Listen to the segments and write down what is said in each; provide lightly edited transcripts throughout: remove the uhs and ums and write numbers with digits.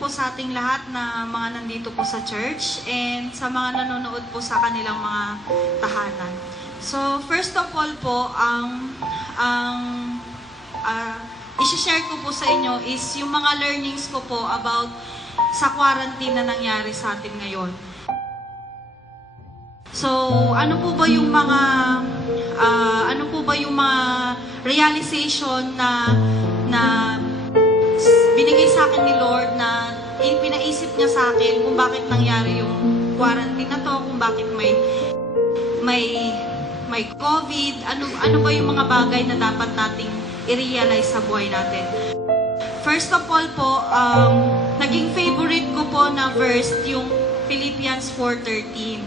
po sa ating lahat na mga nandito po sa church and sa mga nanonood po sa kanilang mga tahanan. So, first of all po, i-share ko po sa inyo is yung mga learnings ko po about sa quarantine na nangyari sa atin ngayon. So, ano po ba yung mga realization na binigay sa akin ni Lord na pinaisip niya sa akin kung bakit nangyari yung quarantine na to, kung bakit may COVID, ano ba yung mga bagay na dapat nating i-realize sa buhay natin. First of all po, naging favorite ko po na verse yung Philippians 4:13,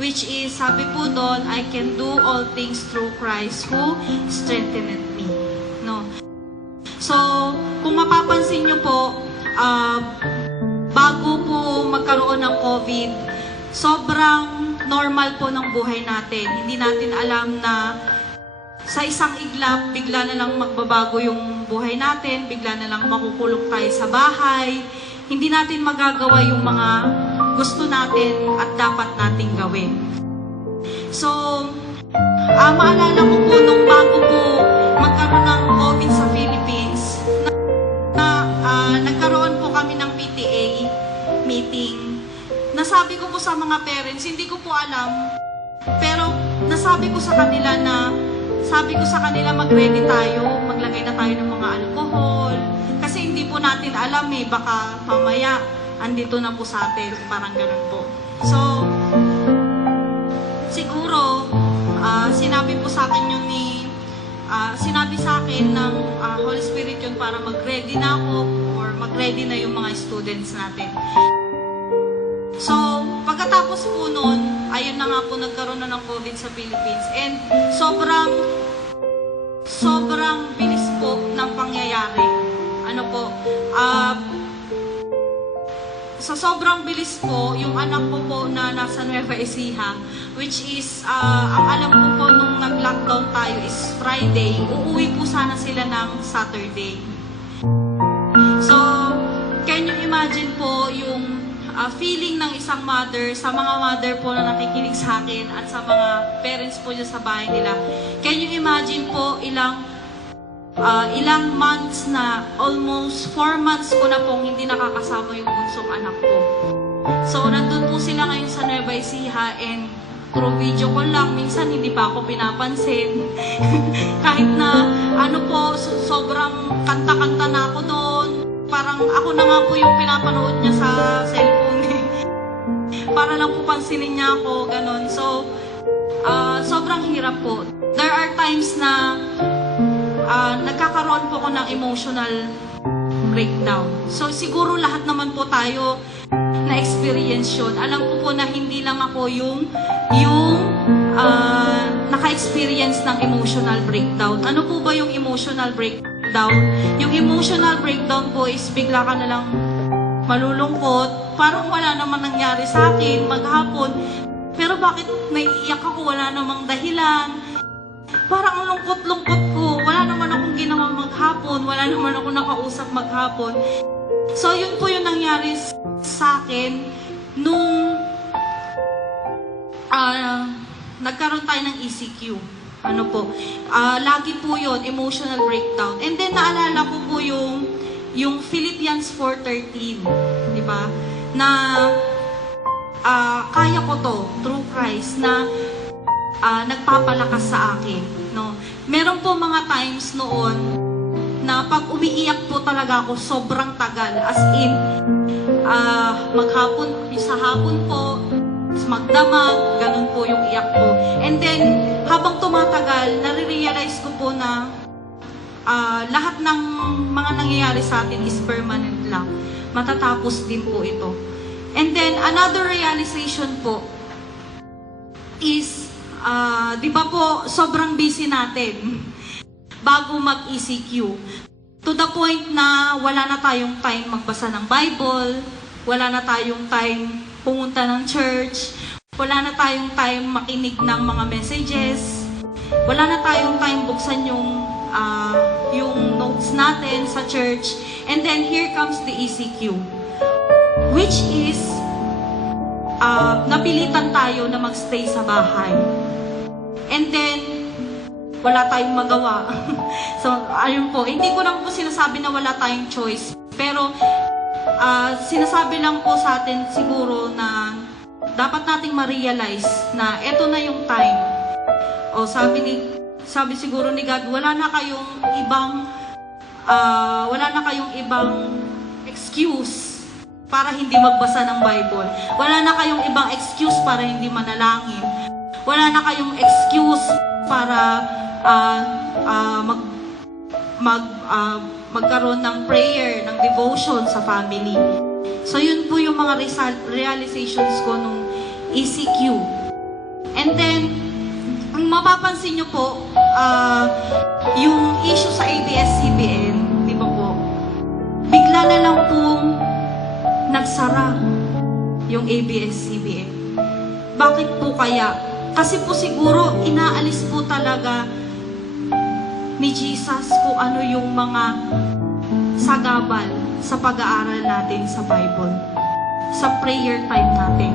which is, sabi po doon, I can do all things through Christ who strengtheneth me. No? So, kung mapapansin nyo po, bago po magkaroon ng COVID, sobrang normal po ng buhay natin. Hindi natin alam na sa isang iglap, bigla na lang magbabago yung buhay natin, bigla na lang makukulong tayo sa bahay, hindi natin magagawa yung mga gusto natin at dapat nating gawin. So, maalala ko po nung bago po magkaroon ng COVID sa Philippines, nagkaroon po kami ng PTA meeting. Nasabi ko po sa mga parents, hindi ko po alam, pero nasabi ko sa kanila mag-ready tayo, maglagay na tayo ng mga alcohol, kasi hindi po natin alam baka mamaya andito na po sa atin, parang ganun po. So, siguro, sinabi po sa akin yun sinabi sa akin ng Holy Spirit yun para mag-ready na ako or mag-ready na yung mga students natin. So, pagkatapos po nun, ayun na nga po nagkaroon na ng COVID sa Philippines and sobrang bilis po ng pangyayari. Sa sobrang bilis po, yung anak ko po na nasa Nueva Ecija, which is, ang alam ko po nung nag-lockdown tayo is Friday, uuwi po sana sila ng Saturday. So, can you imagine po yung feeling ng isang mother, sa mga mother po na nakikinig sa akin at sa mga parents po dyan sa bahay nila. Can you imagine po ilang months na, almost 4 months ko na pong hindi nakakasama yung bunsong anak ko. So, nandun po sila ngayon sa Nueva Ecija and through video call lang, minsan hindi pa ako pinapansin. Kahit na, sobrang kanta-kanta na ako doon. Parang ako na nga po yung pinapanood niya sa cellphone. Para lang po pansinin niya ako, ganun. So, sobrang hirap po. There are times na nagkakaroon po ako ng emotional breakdown. So, siguro lahat naman po tayo na-experience yun. Alam ko po na hindi lang ako yung naka-experience ng emotional breakdown. Ano po ba yung emotional breakdown? Yung emotional breakdown po is bigla ka na lang malulungkot. Parang wala namang nangyari sa akin maghapon. Pero bakit naiiyak ako? Wala namang dahilan. Parang ang lungkot-lungkot ko. Wala naman akong ginawa maghapon. Wala naman ako nakausap maghapon. So, yun po yung nangyari sa akin nung nagkaroon tayo ng ECQ. Lagi po yun, emotional breakdown. And then, naalala ko po yung Philippians 4:13. Di ba? Na kaya ko to, through Christ, na nagpapalakas sa akin. No? Meron po mga times noon na pag umiiyak po talaga ako sobrang tagal. As in, sa hapon po, magdamag, ganun po yung iyak ko. And then, habang tumatagal, nare-realize ko po na lahat ng mga nangyayari sa atin is permanent lang. Matatapos din po ito. And then, another realization po is, di ba po, sobrang busy natin bago mag-ECQ. To the point na wala na tayong time magbasa ng Bible, wala na tayong time pumunta ng church, wala na tayong time makinig ng mga messages, wala na tayong time buksan yung notes natin sa church. And then here comes the ECQ. which is, napilitan tayo na magstay sa bahay. And then, wala tayong magawa. So, ayun po, hindi ko lang po sinasabi na wala tayong choice. Pero, sinasabi lang po sa atin siguro na dapat nating ma-realize na eto na yung time. O sabi siguro ni God, wala na kayong ibang excuse para hindi magbasa ng Bible. Wala na kayong ibang excuse para hindi manalangin. Wala na kayong excuse para magkaroon ng prayer, ng devotion sa family. So yun po yung mga realizations ko nung ECQ. And then, ang mapapansin nyo po, yung issue sa ABS-CBN, di ba po, bigla na lang pong nagsara yung ABS-CBN. Bakit po kaya? Kasi po siguro, inaalis po talaga ni Jesus kung ano yung mga sagabal sa pag-aaral natin sa Bible, sa prayer time natin.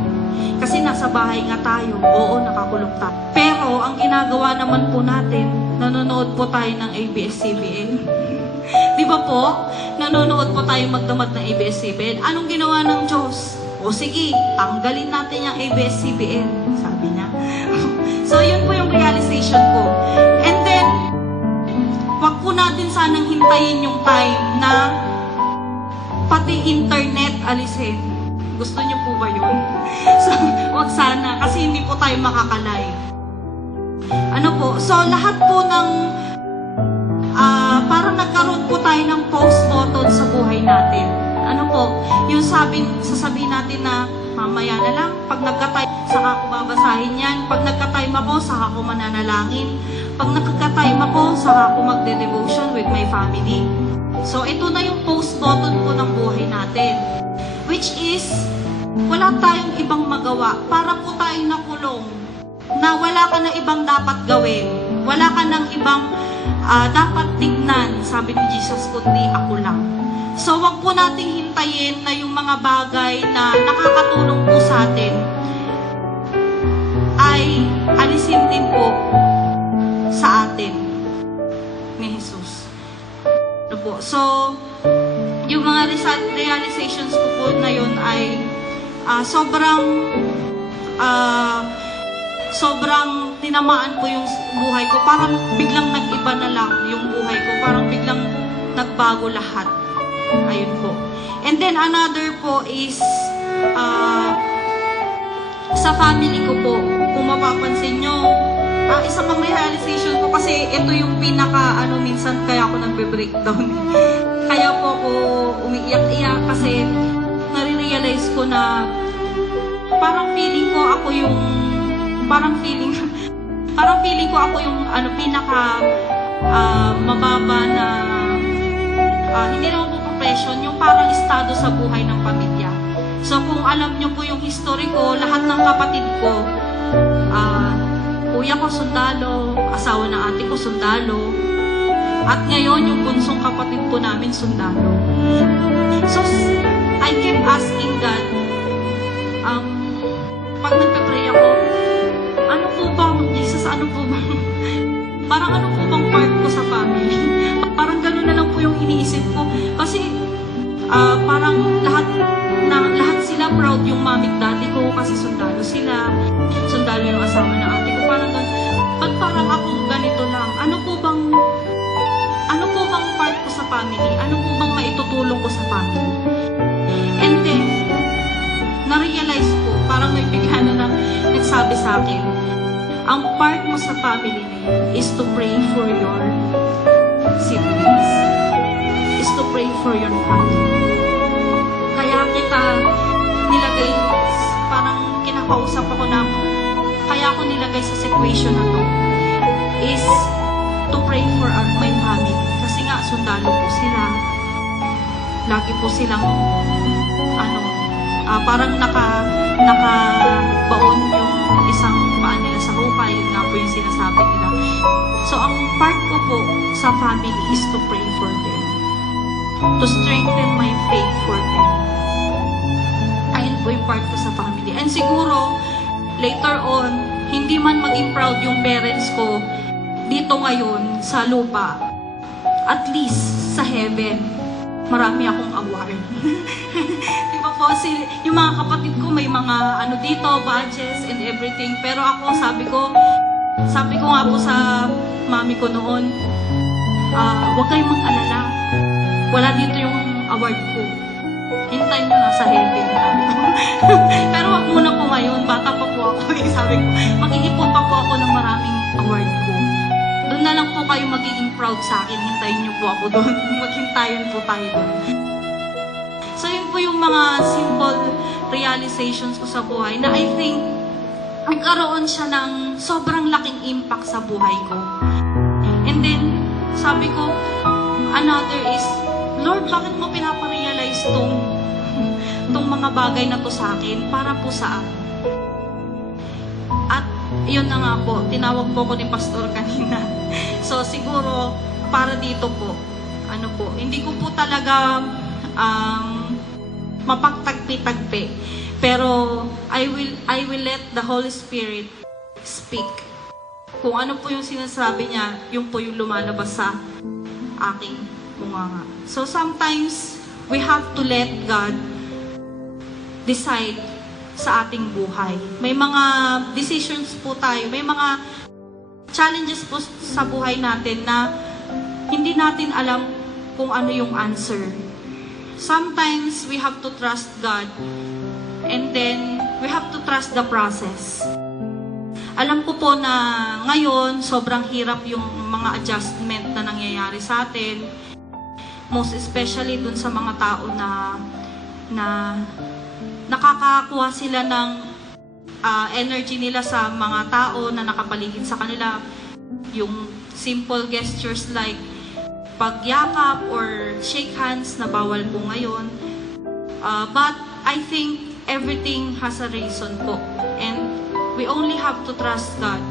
Kasi nasa bahay nga tayo, oo, nakakulong tayo. Pero ang ginagawa naman po natin, nanonood po tayo ng ABS-CBN. Di ba po? Nanonood po tayo magdamag ng ABS-CBN. Anong ginawa ng Diyos? O sige, tanggalin natin yung ABS-CBN, sabi niya. So yun po yung realization ko. And then, wag po natin sanang hintayin yung time na pati internet alisin. Gusto niyo po ba yun? So, wag sana, kasi hindi po tayo makakalive. Ano po? So, lahat po ng parang nagkaroon po tayo ng pause button sa buhay natin. Ano po? Yung sasabihin natin na mamaya na lang, pag nagka-time, saka ako babasahin yan. Pag nagka-time ako, saka ako mananalangin. Pag nagka-time ako, saka ako magde-devotion with my family. So, ito na yung pause button po ng buhay natin. Which is, wala tayong ibang magawa. Para po tayong nakulong. Na wala ka na ibang dapat gawin. Wala ka nang ibang dapat tignan, sabi ni Jesus, kundi ako lang. So, wag po nating hintayin na yung mga bagay na nakakatulong po sa atin ay alisin din po sa atin ni Jesus. Ano po? So, yung mga realizations ko po na yun ay sobrang tinamaan po yung buhay ko. Parang biglang nag-iba na lang yung buhay ko. Parang biglang nagbago lahat. Ayun po. And then another po is sa family ko po, kung mapapansin nyo, isa pang realization ko kasi ito yung minsan kaya ako nagbe-breakdown. Kaya po ako umiiyak-iyak kasi nare-realize ko na parang feeling ko ako yung pinaka mababa na hindi naman po profession, yung parang estado sa buhay ng pamilya. So kung alam nyo po yung history ko, lahat ng kapatid ko, kuya ko sundalo, asawa ng ate ko sundalo, at ngayon yung bunsong kapatid po namin sundalo. So I kept asking God, pag nagpe-pray ako, ano po bang, Jesus, ano po bang, parang ano po bang part ko sa family? Parang gano'n na lang po yung iniisip ko. Kasi, parang lahat sila proud yung mami at daddy ko kasi sundalo sila. Sundalo yung asawa ng ate ko. Parang gano'n. Ba't parang ako ganito lang? Ano po bang part ko sa family? Ano po bang maitutulong ko sa family? And then, na-realize ko, parang may bigla na lang nagsabi sa akin, ang part mo sa family na yun is to pray for your siblings. Is to pray for your family. Kaya kita nilagay, parang kinakausap ako na, kaya ako nilagay sa situation na to, is to pray for my family. Kasi nga, sundalo po sila. Lagi po silang, parang nakabaon yung isang paa nila sa hukay, yun nga po yung sinasabi nila. So, ang part ko po sa family is to pray for them. To strengthen my faith for them. And siguro, later on, hindi man maging proud yung parents ko dito ngayon sa lupa, at least sa heaven, marami akong award. Di ba po, yung mga kapatid ko may mga ano dito, badges and everything. Pero ako, sabi ko nga po sa mami ko noon, huwag kayong mag-alala. Wala dito yung award ko. Hintayin nyo na sa heaven. Pero wag muna po ngayon, bata pa po ako. Sabi ko, mag-iipon pa po ako ng maraming award ko. Doon na lang po kayo magiging proud sa akin. Hintayin nyo po ako doon. Maghintayan po tayo doon. So yun po yung mga simple realizations ko sa buhay na I think nagkaroon siya ng sobrang laking impact sa buhay ko. And then, sabi ko, another is, Lord, bakit mo pinaparealize tong mga bagay na to sa akin? Para po saan? At yun na nga po, tinawag po ko ni Pastor kanina. So siguro, para dito po, ano po, hindi ko po talaga mapagtagpi-tagpi. Pero I will let the Holy Spirit speak. Kung ano po yung sinasabi niya, yung po yung lumalabas sa aking bunganga. So sometimes, we have to let God decide sa ating buhay. May mga decisions po tayo, may mga challenges po sa buhay natin na hindi natin alam kung ano yung answer. Sometimes, we have to trust God and then, we have to trust the process. Alam ko po na ngayon, sobrang hirap yung mga adjustment na nangyayari sa atin. Most especially dun sa mga tao na nakakakuha sila ng energy nila sa mga tao na nakapaligid sa kanila. Yung simple gestures like pagyakap or shake hands na bawal po ngayon. But I think everything has a reason po. And we only have to trust God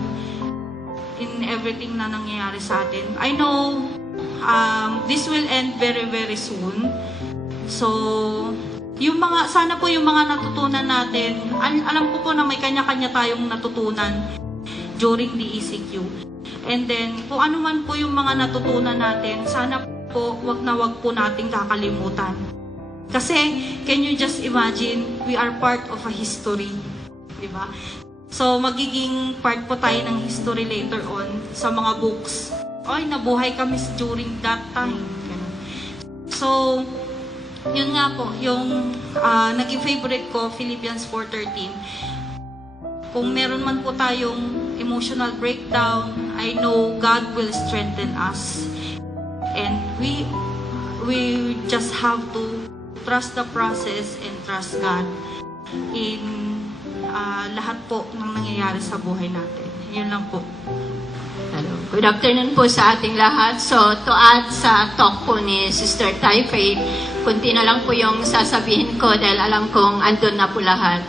in everything na nangyayari sa atin. I know this will end very, very soon. So, sana po yung mga natutunan natin, alam ko po na may kanya-kanya tayong natutunan during the ECQ. And then, kung ano man po yung mga natutunan natin, sana po wag po nating kakalimutan. Kasi, can you just imagine, we are part of a history. Diba? So, magiging part po tayo ng history later on sa mga books. Ay, nabuhay kami during that time. So, yun nga po, yung naging favorite ko, Philippians 4:13. Kung meron man po tayong emotional breakdown, I know God will strengthen us. And we just have to trust the process and trust God in lahat po ng nangyayari sa buhay natin. Yun lang po. Hello. Good afternoon po sa ating lahat. So, to add sa talk po ni Sister Ty Faith, kunti na lang po yung sasabihin ko dahil alam kong andun na po lahat.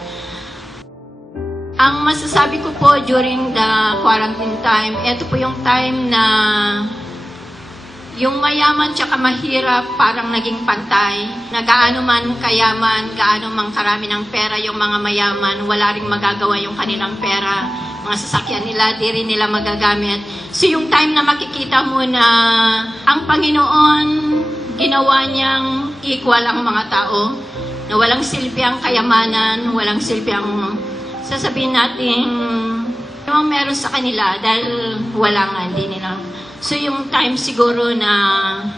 Ang masasabi ko po during the quarantine time, ito po yung time na yung mayaman tsaka mahirap parang naging pantay. Na gaano man kayaman, gaano man karami ng pera yung mga mayaman, wala ring magagawa yung kanilang pera. Mga sasakyan nila, di rin nila magagamit. So yung time na makikita mo na ang Panginoon, ginawa niyang equal ang mga tao, na walang silbi ang kayamanan, walang silbi ang sasabihin natin, yung meron sa kanila dahil wala nga, hindi nila. So yung time siguro na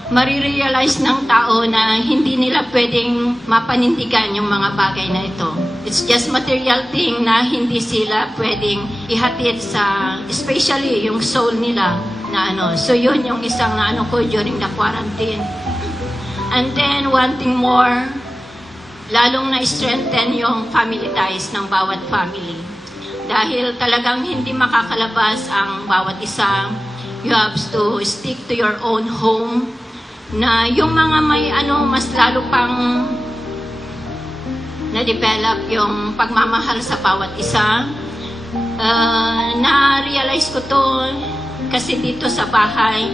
marirealize ng tao na hindi nila pwedeng mapanindigan yung mga bagay na ito. It's just material thing na hindi sila pwedeng ihatid sa, especially yung soul nila na ano. So yun yung isang na ano ko during the quarantine. And then one thing more, lalong na-strengthen yung family ties ng bawat family. Dahil talagang hindi makakalabas ang bawat isa. You have to stick to your own home. Na yung mga may ano, mas lalo pang na-develop yung pagmamahal sa bawat isa. Na-realize ko to kasi dito sa bahay,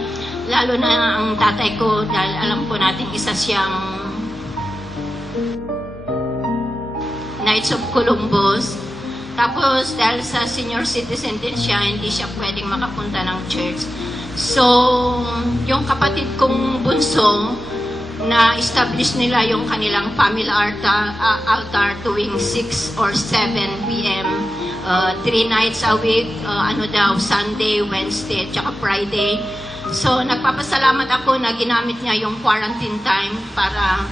lalo na ang tatay ko, dahil alam po natin isa siyang Knights of Columbus. Tapos, dahil sa senior citizen din siya, hindi siya pwedeng makapunta ng church. So, yung kapatid kong bunso, na-establish nila yung kanilang family altar tuwing 6 or 7 p.m. 3 nights a week, Sunday, Wednesday, at saka Friday. So, nagpapasalamat ako na ginamit niya yung quarantine time para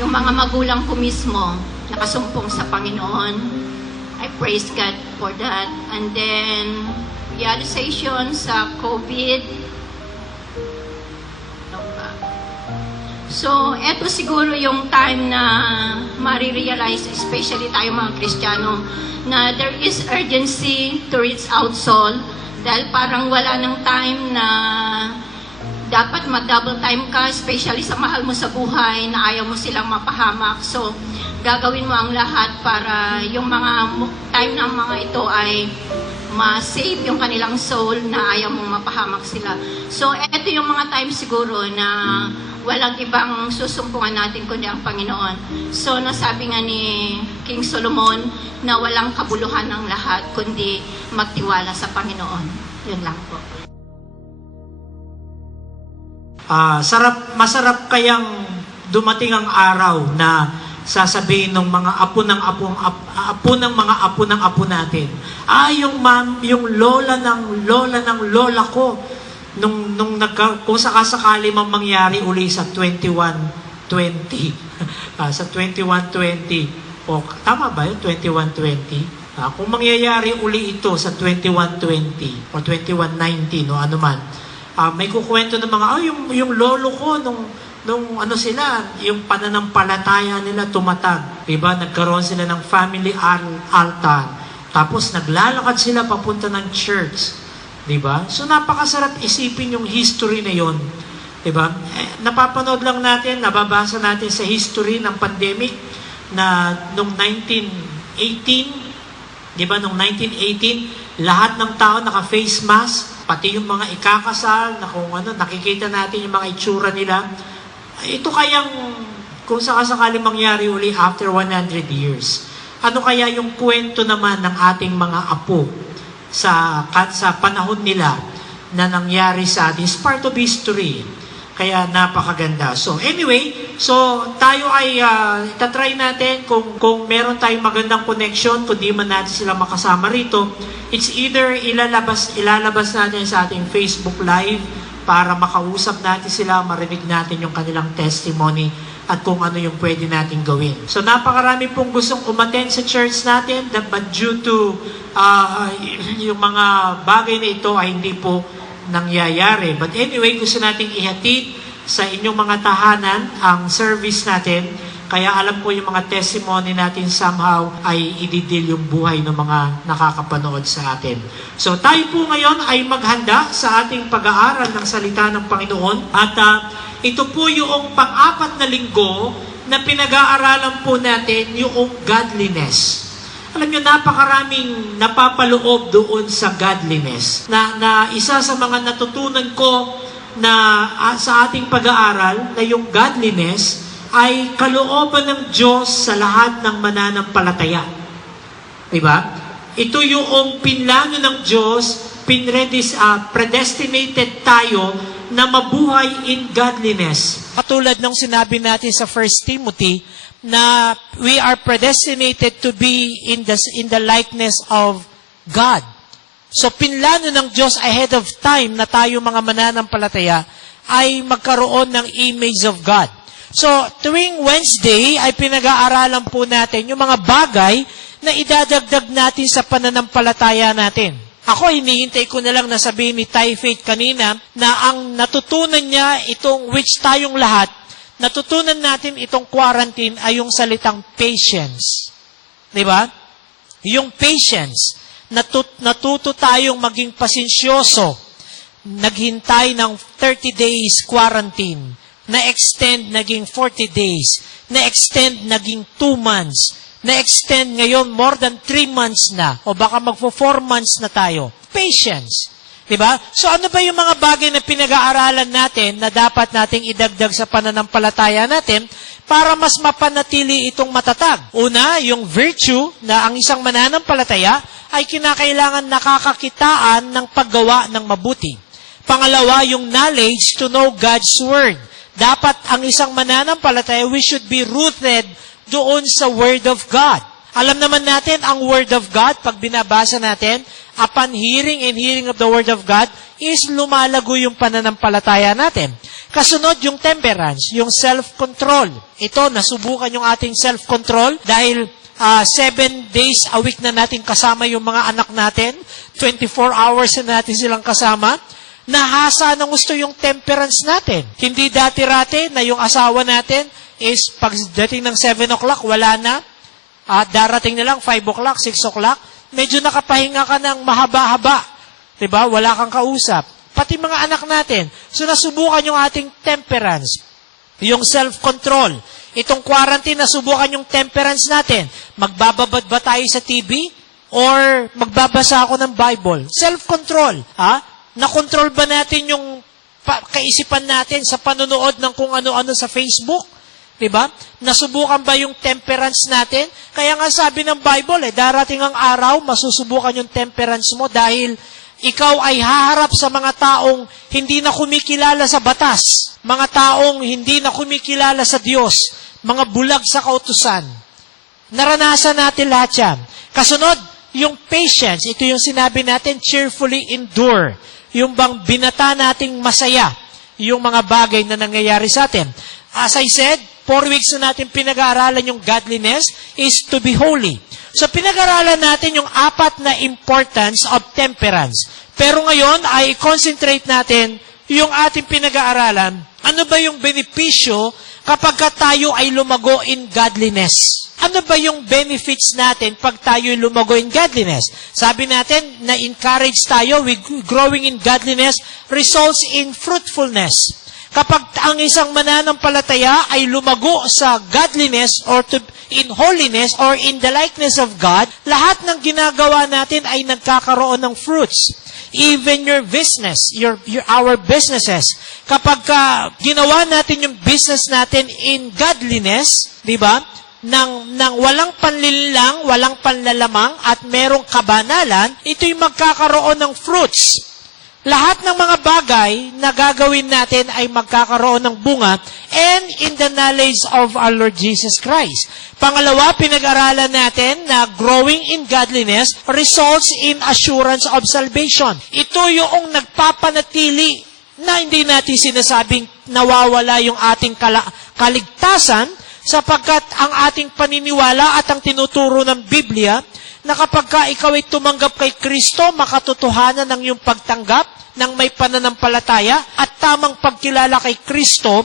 yung mga magulang ko mismo nakasumpong sa Panginoon. I praise God for that. And then, realization sa COVID. So, eto siguro yung time na marirealize, especially tayo mga Kristiyano, na there is urgency to reach out soul. Dahil parang wala ng time na dapat mag-double time ka, especially sa mahal mo sa buhay, na ayaw mo silang mapahamak. So, gagawin mo ang lahat para yung mga time ng mga ito ay ma-save yung kanilang soul na ayaw mong mapahamak sila. So, ito yung mga time siguro na walang ibang susumpungan natin kundi ang Panginoon. So, nasabi nga ni King Solomon na walang kabuluhan ng lahat kundi magtiwala sa Panginoon. Yun lang po. Masarap kayang dumating ang araw na sasabihin ng mga apo ng apo natin, yung lola ng lola ko nung kung sakasakali mang mangyari uli sa 2120 sa 2120 o tama ba yun 2120 kung mangyayari uli ito sa 2120 o 2119 o ano man, may kukwento ng mga yung lolo ko nung yung pananampalataya nila tumatag, diba? Nagkaroon sila ng family altar. Tapos naglalakad sila papunta ng church, diba? So napakasarap isipin yung history na yon, diba? Napapanood lang natin, nababasa natin sa history ng pandemic na nung 1918, diba? Nung 1918, lahat ng tao naka-face mask, pati yung mga ikakasal na kung nakikita natin yung mga itsura nila. Ito kayang, kung sakasakali mangyari uli after 100 years, ano kaya yung kwento naman ng ating mga apo sa panahon nila na nangyari sa atin? It's part of history. Kaya napakaganda. So anyway, tayo ay itatry natin kung meron tayong magandang connection, kung di man natin sila makasama rito, it's either ilalabas natin sa ating Facebook Live, para makausap natin sila, marinig natin yung kanilang testimony at kung ano yung pwede natin gawin. So napakarami pong gustong umattend sa church natin, but due to yung mga bagay na ito ay hindi po nangyayari. But anyway, gusto nating ihatid sa inyong mga tahanan ang service natin. Kaya alam ko yung mga testimony natin somehow ay ididil yung buhay ng mga nakakapanood sa atin. So tayo po ngayon ay maghanda sa ating pag-aaral ng salita ng Panginoon. At ito po yung pang-apat na linggo na pinag-aaralan po natin yung godliness. Alam nyo, napakaraming napapaloob doon sa godliness. Na isa sa mga natutunan ko na sa ating pag-aaral na yung godliness ay kalooban ng Diyos sa lahat ng mananampalataya. Diba? Ito yung pinlano ng Diyos, predestinated tayo na mabuhay in godliness. Katulad ng sinabi natin sa 1 Timothy, na we are predestinated to be in the likeness of God. So pinlano ng Diyos ahead of time na tayo mga mananampalataya ay magkaroon ng image of God. So, tuwing Wednesday ay pinag-aaralan po natin yung mga bagay na idadagdag natin sa pananampalataya natin. Ako, hinihintay ko na lang na sabihin ni Ty Faith kanina na ang natutunan niya itong which tayong lahat, natutunan natin itong quarantine ay yung salitang patience. Diba? Yung patience. Natuto tayong maging pasensyoso. Naghintay ng 30 days quarantine. Na-extend naging 40 days, na-extend naging 2 months, na-extend ngayon more than 3 months na, o baka magpo 4 months na tayo. Patience. Diba? So ano ba yung mga bagay na pinag-aaralan natin na dapat nating idagdag sa pananampalataya natin para mas mapanatili itong matatag? Una, yung virtue na ang isang mananampalataya ay kinakailangan nakakakitaan ng paggawa ng mabuti. Pangalawa, yung knowledge to know God's Word. Dapat ang isang mananampalataya, we should be rooted doon sa Word of God. Alam naman natin, ang Word of God, pag binabasa natin, upon hearing and hearing of the Word of God, is lumalago yung pananampalataya natin. Kasunod, yung temperance, yung self-control. Ito, nasubukan yung ating self-control dahil 7 days a week na natin kasama yung mga anak natin, 24 hours na natin silang kasama, nahasa ng gusto yung temperance natin. Hindi dati-rate na yung asawa natin is pagdating ng 7 o'clock, wala na. Darating na lang 5 o'clock, 6 o'clock. Medyo nakapahinga ka ng mahaba-haba. Diba? Wala kang kausap. Pati mga anak natin. So nasubukan yung ating temperance. Yung self-control. Itong quarantine, nasubukan yung temperance natin. Magbababad ba tayo sa TV? Or magbabasa ako ng Bible? Self-control. Nakontrol ba natin yung kaisipan natin sa panonood ng kung ano-ano sa Facebook? Diba? Nasubukan ba yung temperance natin? Kaya nga sabi ng Bible, darating ang araw, masusubukan yung temperance mo dahil ikaw ay haharap sa mga taong hindi na kumikilala sa batas, mga taong hindi na kumikilala sa Diyos, mga bulag sa kautusan. Naranasan natin lahat yan. Kasunod, yung patience, ito yung sinabi natin, cheerfully endure. Yung bang binata nating masaya, yung mga bagay na nangyayari sa atin. As I said, 4 weeks na natin pinag-aaralan yung godliness is to be holy. So pinag-aaralan natin yung 4 na importance of temperance. Pero ngayon ay concentrate natin yung ating pinag-aaralan. Ano ba yung benepisyo kapag tayo ay lumago in godliness? Ano ba yung benefits natin pag tayo lumago in godliness? Sabi natin na encourage tayo with growing in godliness results in fruitfulness. Kapag ang isang mananampalataya ay lumago sa godliness or in holiness or in the likeness of God, lahat ng ginagawa natin ay nagkakaroon ng fruits. Even your business, our businesses. Kapag ginawa natin yung business natin in godliness, di ba? Nang walang panlilang, walang panlalamang, at merong kabanalan, ito'y magkakaroon ng fruits. Lahat ng mga bagay na gagawin natin ay magkakaroon ng bunga and in the knowledge of our Lord Jesus Christ. Pangalawa, pinag-aralan natin na growing in godliness results in assurance of salvation. Ito yung nagpapanatili na hindi natin sinasabing nawawala yung ating kaligtasan sapagkat ang ating paniniwala at ang tinuturo ng Biblia na kapag ikaw ay tumanggap kay Kristo, makatotohanan ng iyong pagtanggap ng may pananampalataya at tamang pagkilala kay Kristo,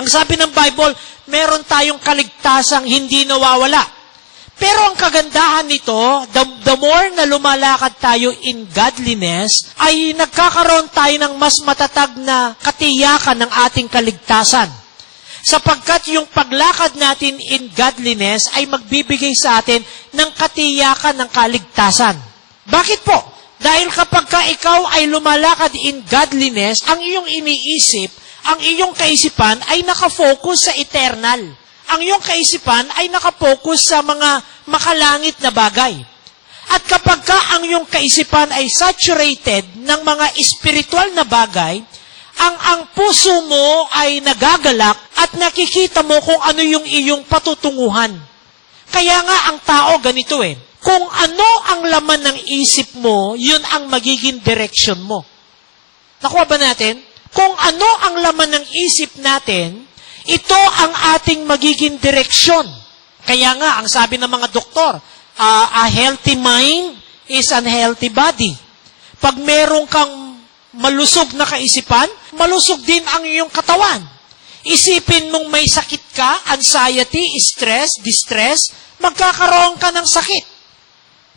ang sabi ng Bible, meron tayong kaligtasang hindi nawawala. Pero ang kagandahan nito, the more na lumalakad tayo in godliness, ay nagkakaroon tayo ng mas matatag na katiyakan ng ating kaligtasan. Sapagkat yung paglakad natin in godliness ay magbibigay sa atin ng katiyakan ng kaligtasan. Bakit po? Dahil kapag ikaw ay lumalakad in godliness, ang iyong iniisip, ang iyong kaisipan ay nakafocus sa eternal. Ang iyong kaisipan ay nakafocus sa mga makalangit na bagay. At kapag ang iyong kaisipan ay saturated ng mga spiritual na bagay, ang puso mo ay nagagalak at nakikita mo kung ano yung iyong patutunguhan. Kaya nga ang tao ganito kung ano ang laman ng isip mo, yun ang magiging direction mo. Nakuha ba natin? Kung ano ang laman ng isip natin, ito ang ating magiging direksyon. Kaya nga, ang sabi ng mga doktor, a healthy mind is an healthy body. Pag meron kang malusog na kaisipan, malusog din ang iyong katawan. Isipin mong may sakit ka, anxiety, stress, distress, magkakaroon ka ng sakit.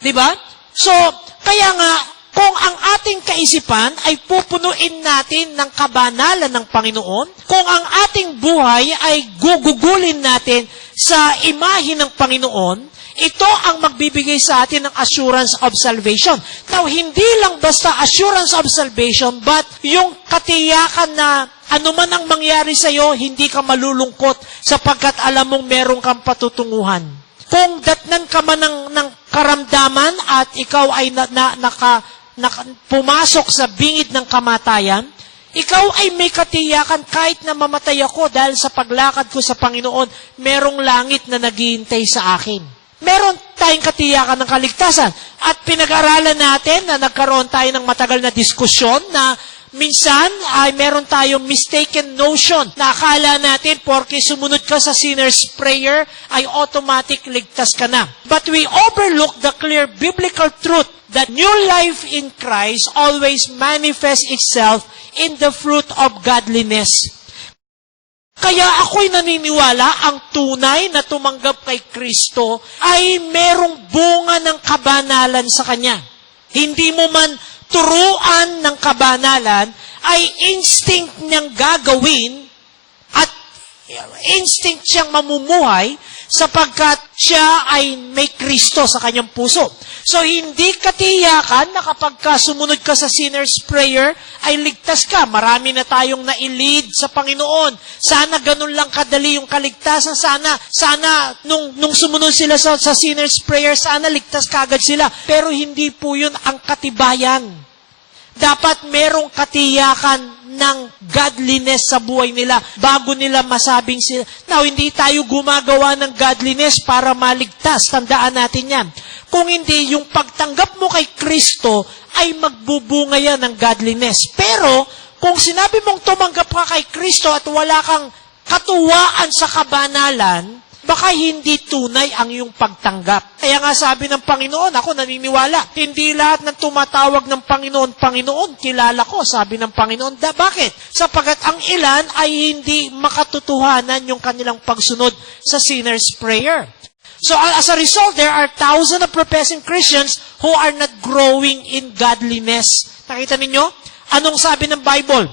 Diba? So, kaya nga, kung ang ating kaisipan ay pupunuin natin ng kabanalan ng Panginoon, kung ang ating buhay ay gugugulin natin sa imahe ng Panginoon, Ito ang magbibigay sa atin ng assurance of salvation. Now, hindi lang basta assurance of salvation, but yung katiyakan na anuman ang mangyari sa iyo, hindi ka malulungkot sapagkat alam mong meron kang patutunguhan. Kung datnan ka man ng karamdaman at ikaw ay pumasok sa bingid ng kamatayan, ikaw ay may katiyakan kahit na mamatay ako dahil sa paglakad ko sa Panginoon, merong langit na naghihintay sa akin. Meron tayong katiyakan ng kaligtasan. At pinag-aralan natin na nagkaroon tayo ng matagal na diskusyon na minsan ay meron tayong mistaken notion na akala natin porke sumunod ka sa sinner's prayer ay automatic ligtas ka na. But we overlook the clear biblical truth that new life in Christ always manifests itself in the fruit of godliness. Kaya ako'y naniniwala ang tunay na tumanggap kay Kristo ay merong bunga ng kabanalan sa Kanya. Hindi mo man turuan ng kabanalan, ay instinct niyang gagawin at instinct siyang mamumuhay sapagkat siya ay may Kristo sa kanyang puso. So, hindi katiyakan na kapag sumunod ka sa sinner's prayer, ay ligtas ka. Marami na tayong na-lead sa Panginoon. Sana ganun lang kadali yung kaligtasan. Sana nung sumunod sila sa sinner's prayer, sana ligtas kagad sila. Pero hindi po yun ang katibayan. Dapat merong katiyakan ng godliness sa buhay nila bago nila masabing sila. Now, hindi tayo gumagawa ng godliness para maligtas. Tandaan natin yan. Kung hindi, yung pagtanggap mo kay Kristo ay magbubunga yan ng godliness. Pero, kung sinabi mong tumanggap ka kay Kristo at wala kang katuwaan sa kabanalan, baka hindi tunay ang iyong pagtanggap. Kaya nga sabi ng Panginoon, ako naniniwala, hindi lahat ng tumatawag ng Panginoon, Panginoon, kilala ko, sabi ng Panginoon. Bakit? Sapagat ang ilan ay hindi makatotohanan yung kanilang pagsunod sa sinner's prayer. So as a result, there are thousands of professing Christians who are not growing in godliness. Nakita ninyo? Anong sabi ng Bible?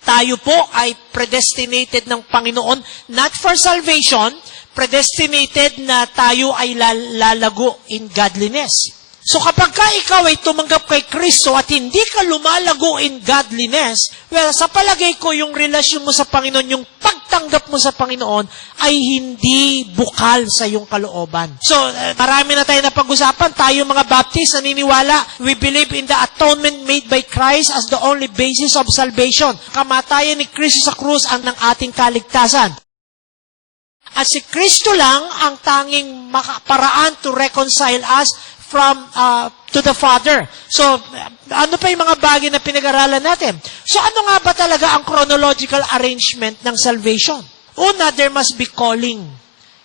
Tayo po ay predestinated ng Panginoon, not for salvation, predestinated na tayo ay lalago in godliness. So kapag ikaw ay tumanggap kay Kristo at hindi ka lumalago in godliness, well, sa palagay ko yung relasyon mo sa Panginoon, yung pagtanggap mo sa Panginoon ay hindi bukal sa iyong kalooban. So, marami na tayo na pag-usapan. Tayo mga Baptist, naniniwala, we believe in the atonement made by Christ as the only basis of salvation. Kamatayan ni Kristo sa krus ang ng ating kaligtasan. At si Kristo lang ang tanging paraan to reconcile us from to the Father. So, ano pa yung mga bagay na pinag-aralan natin? So, ano nga ba talaga ang chronological arrangement ng salvation? Una, there must be calling.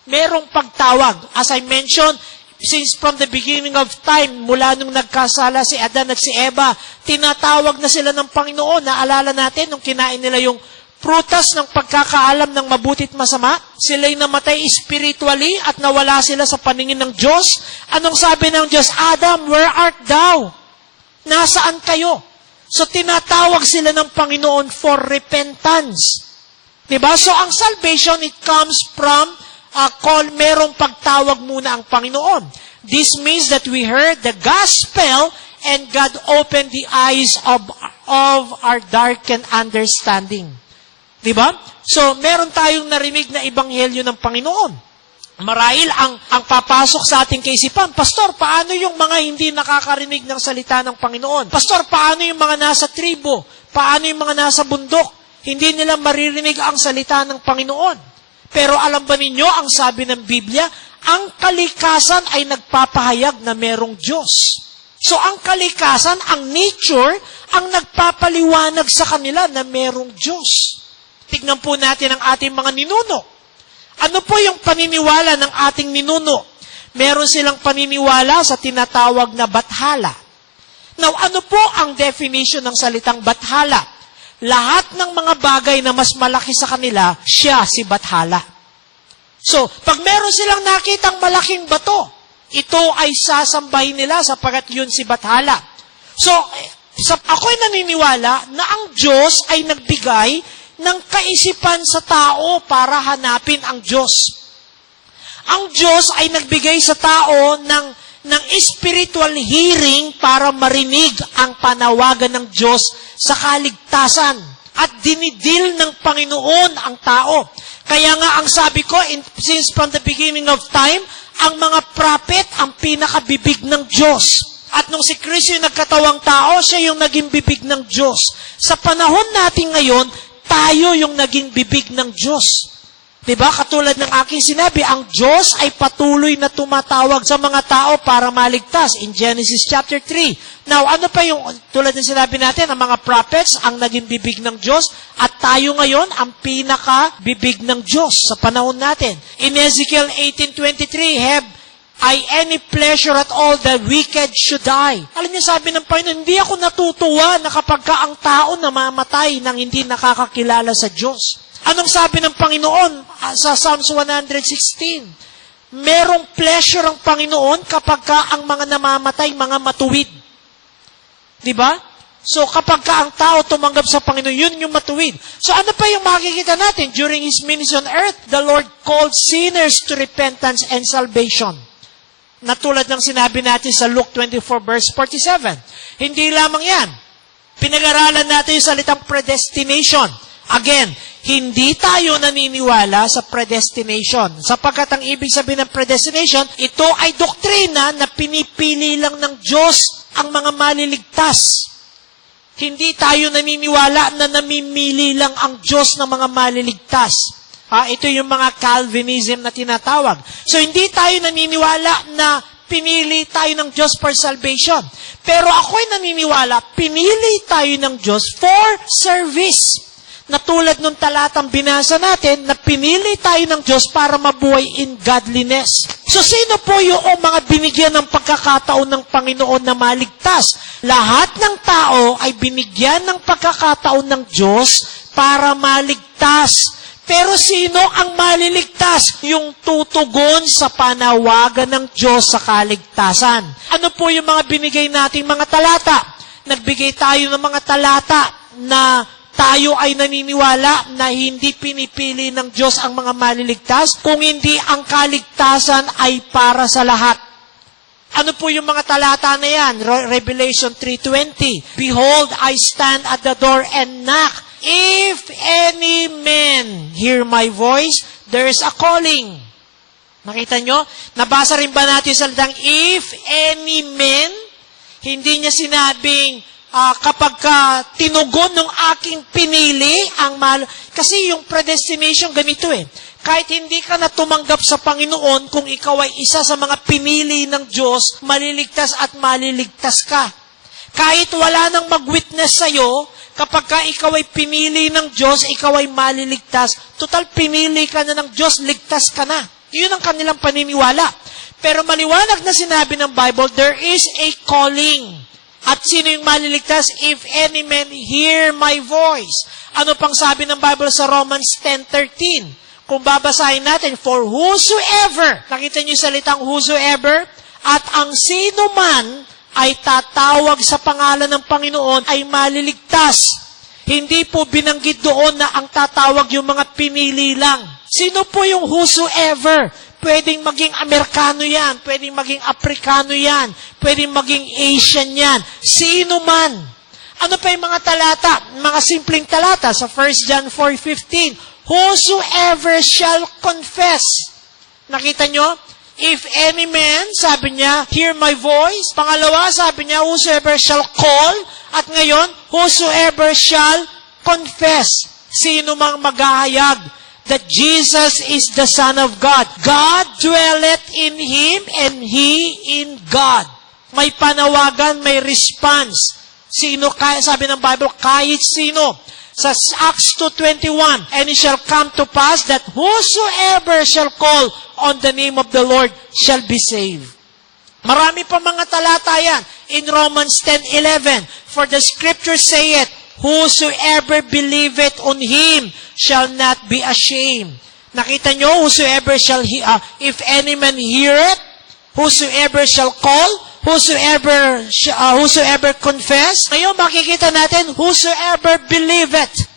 Merong pagtawag. As I mentioned, since from the beginning of time, mula nung nagkasala si Adan at si Eva, tinatawag na sila ng Panginoon. Naalala natin nung kinain nila yung prutas ng pagkakaalam ng mabuti at masama, sila'y namatay spiritually at nawala sila sa paningin ng Diyos. Anong sabi ng Diyos? Adam, where art thou? Nasaan kayo? So tinatawag sila ng Panginoon for repentance. Diba? So ang salvation, it comes from call, merong pagtawag muna ang Panginoon. This means that we heard the gospel and God opened the eyes of our darkened understanding. Diba? So, meron tayong narinig na ebanghelyo ng Panginoon. Marahil ang papasok sa ating kaisipan, Pastor, paano yung mga hindi nakakarinig ng salita ng Panginoon? Pastor, paano yung mga nasa tribo? Paano yung mga nasa bundok? Hindi nila maririnig ang salita ng Panginoon. Pero alam ba ninyo, ang sabi ng Biblia, ang kalikasan ay nagpapahayag na merong Diyos. So, ang kalikasan, ang nature, ang nagpapaliwanag sa kanila na merong Diyos. Tignan po natin ang ating mga ninuno. Ano po yung paniniwala ng ating ninuno? Meron silang paniniwala sa tinatawag na bathala. Now, ano po ang definition ng salitang bathala? Lahat ng mga bagay na mas malaki sa kanila, siya si bathala. So, pag meron silang nakitang malaking bato, ito ay sasambahin nila sapagkat yun si bathala. So, ako'y naniniwala na ang Diyos ay nagbigay ng kaisipan sa tao para hanapin ang Diyos. Ang Diyos ay nagbigay sa tao ng spiritual hearing para marinig ang panawagan ng Diyos sa kaligtasan. At dinidil ng Panginoon ang tao. Kaya nga ang sabi ko, since from the beginning of time, ang mga prophet ang pinakabibig ng Diyos. At nung si Kristo yung nagkatawang tao, siya yung naging bibig ng Diyos. Sa panahon natin ngayon, tayo yung naging bibig ng Diyos. Diba? Katulad ng aking sinabi, ang Diyos ay patuloy na tumatawag sa mga tao para maligtas in Genesis chapter 3. Now, ano pa yung, tulad ng sinabi natin, ang mga prophets ang naging bibig ng Diyos at tayo ngayon ang pinaka-bibig ng Diyos sa panahon natin. In Ezekiel 18:23, have I any pleasure at all that wicked should die? Alam niyo, sabi ng Panginoon, hindi ako natutuwa na kapag ka ang tao namamatay nang hindi nakakakilala sa Diyos. Anong sabi ng Panginoon sa Psalms 116? Merong pleasure ang Panginoon kapag ka ang mga namamatay, mga matuwid. Diba? So kapag ka ang tao tumanggap sa Panginoon, yun yung matuwid. So ano pa yung makikita natin? During His ministry on earth, the Lord called sinners to repentance and salvation. Natulad ng sinabi natin sa Luke 24 verse 47. Hindi lamang yan. Pinag-aralan natin yung salitang predestination. Again, hindi tayo naniniwala sa predestination. Sapagkat ang ibig sabihin ng predestination, ito ay doktrina na pinipili lang ng Diyos ang mga maliligtas. Hindi tayo naniniwala na namimili lang ang Diyos ng mga maliligtas. Ito yung mga Calvinism na tinatawag. So hindi tayo naniniwala na pinili tayo ng Diyos for salvation. Pero ako'y naniniwala, pinili tayo ng Diyos for service. Na tulad nung talatang binasa natin, na pinili tayo ng Diyos para mabuhay in godliness. So sino po yung mga binigyan ng pagkakataon ng Panginoon na maligtas? Lahat ng tao ay binigyan ng pagkakataon ng Diyos para maligtas. Pero sino ang maliligtas? Yung tutugon sa panawagan ng Diyos sa kaligtasan. Ano po yung mga binigay nating mga talata? Nagbigay tayo ng mga talata na tayo ay naniniwala na hindi pinipili ng Diyos ang mga maliligtas, kung hindi ang kaligtasan ay para sa lahat. Ano po yung mga talata na yan? Revelation 3:20. Behold, I stand at the door and knock. If any man hear my voice, there is a calling. Nakita nyo? Nabasa rin ba natin sa salitang if any man? Hindi niya sinabing kapag tinugon ng aking pinili ang kasi yung predestination ganito Kahit hindi ka na tumanggap sa Panginoon, kung ikaw ay isa sa mga pinili ng Diyos, maliligtas at maliligtas ka. Kahit wala nang mag-witness sa'yo, kapag ka ikaw ay pinili ng Diyos, ikaw ay maliligtas. Total, pinili ka na ng Diyos, ligtas ka na. Yun ang kanilang paniniwala. Pero maliwanag na sinabi ng Bible, there is a calling. At sino yung maliligtas? If any man hear my voice. Ano pang sabi ng Bible sa Romans 10:13? Kung babasahin natin, for whosoever, nakita niyo yung salitang whosoever, at ang sino man ay tatawag sa pangalan ng Panginoon ay maliligtas. Hindi po binanggit doon na ang tatawag yung mga pinili lang. Sino po yung whosoever? Pwedeng maging Amerikano yan, pwedeng maging Aprikano yan, pwedeng maging Asian yan. Sino man. Ano pa yung mga talata? Mga simpleng talata sa 1 John 4:15. Whosoever shall confess. Nakita nyo? If any man, sabi niya, hear my voice. Pangalawa, sabi niya, whosoever shall call. At ngayon, whosoever shall confess. Sino mang maghahayag that Jesus is the Son of God. God dwelleth in Him and He in God. May panawagan, may response. Sino, sabi ng Bible, kahit sino. Sa Acts 2:21, and it shall come to pass that whosoever shall call on the name of the Lord shall be saved. Marami pa mga talata yan. In Romans 10:11, for the scripture saith, whosoever believeth on Him shall not be ashamed. Nakita nyo, whosoever shall, if any man heareth, whosoever shall call, whosoever confess. Ngayon makikita natin, whosoever believeth.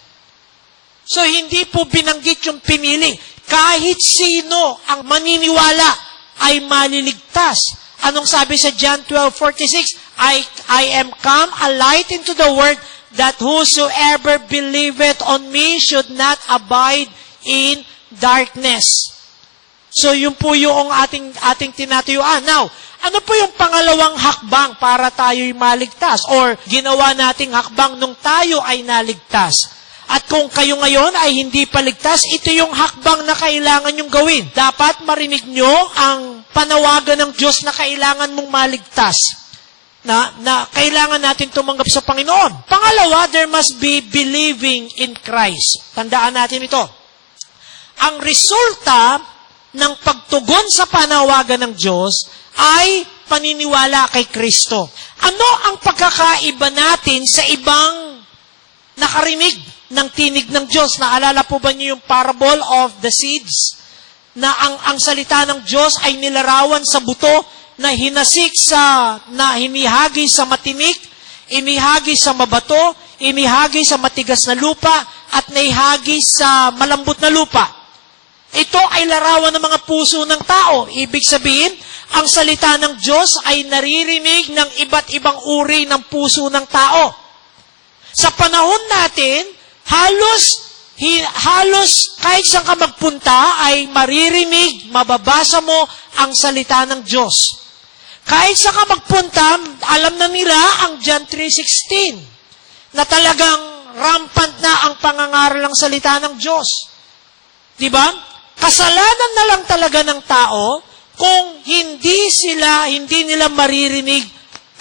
So hindi po binanggit yung pinili. kahit sino ang maniniwala ay maliligtas. Anong sabi sa John 12:46? I am come a light into the world, that whosoever believeth on me should not abide in darkness. So yun po yung ating tinatayuan. Now, ano po yung pangalawang hakbang para tayo'y maligtas? Or ginawa nating hakbang nung tayo ay naligtas? At kung kayo ngayon ay hindi paligtas, ito yung hakbang na kailangan nyong gawin. Dapat marinig nyo ang panawagan ng Diyos na kailangan mong maligtas. Na kailangan natin tumanggap sa Panginoon. Pangalawa, there must be believing in Christ. Tandaan natin ito. Ang resulta ng pagtugon sa panawagan ng Diyos ay paniniwala kay Kristo. Ano ang pagkakaiba natin sa ibang nakarinig ng tinig ng Diyos? Naalala po ba niyo yung parable of the seeds? Na ang salita ng Diyos ay nilarawan sa buto na na hinihagi sa matinik, inihagi sa mabato, inihagi sa matigas na lupa, at naihagi sa malambot na lupa. Ito ay larawan ng mga puso ng tao. Ibig sabihin, ang salita ng Diyos ay naririnig ng iba't ibang uri ng puso ng tao. Sa panahon natin, halos kahit saan ka magpunta ay maririnig, mababasa mo ang salita ng Diyos. Kahit saan ka magpunta, alam na nila ang John 3:16 na talagang rampant na ang pangangaral ng salita ng Diyos. Diba? Kasalanan na lang talaga ng tao kung hindi nila maririnig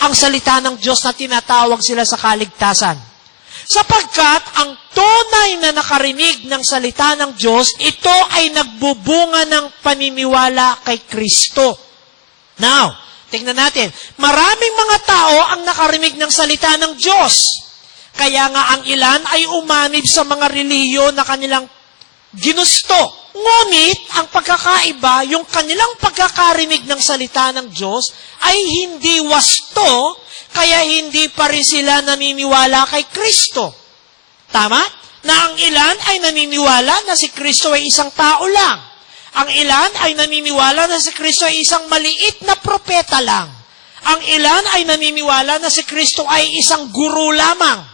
ang salita ng Diyos na tinatawag sila sa kaligtasan. Sapagkat ang tunay na nakarinig ng salita ng Diyos, ito ay nagbubunga ng paniniwala kay Kristo. Now, tingnan natin, maraming mga tao ang nakarinig ng salita ng Diyos. Kaya nga ang ilan ay umanib sa mga relihiyon na kanilang ginusto. Ngunit, ang pagkakaiba, yung kanilang pagkakarinig ng salita ng Diyos ay hindi wasto, kaya hindi pa rin sila naniniwala kay Kristo. Tama? Na ang ilan ay naniniwala na si Kristo ay isang tao lang. Ang ilan ay naniniwala na si Kristo ay isang maliit na propeta lang. Ang ilan ay naniniwala na si Kristo ay isang guro lamang.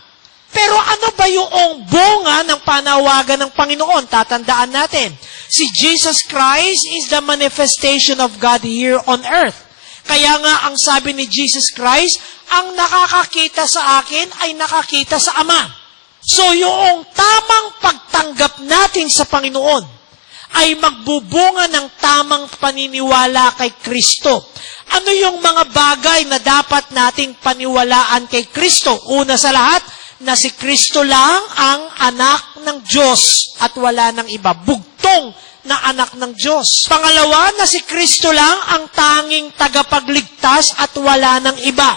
Pero ano ba yung bunga ng panawagan ng Panginoon? Tatandaan natin, si Jesus Christ is the manifestation of God here on earth. Kaya nga ang sabi ni Jesus Christ, ang nakakakita sa akin ay nakakita sa Ama. So yung tamang pagtanggap natin sa Panginoon ay magbubunga ng tamang paniniwala kay Kristo. Ano yung mga bagay na dapat nating paniwalaan kay Kristo? Una sa lahat, na si Kristo lang ang anak ng Diyos at wala ng iba. Bugtong na anak ng Diyos. Pangalawa, na si Kristo lang ang tanging tagapagligtas at wala ng iba.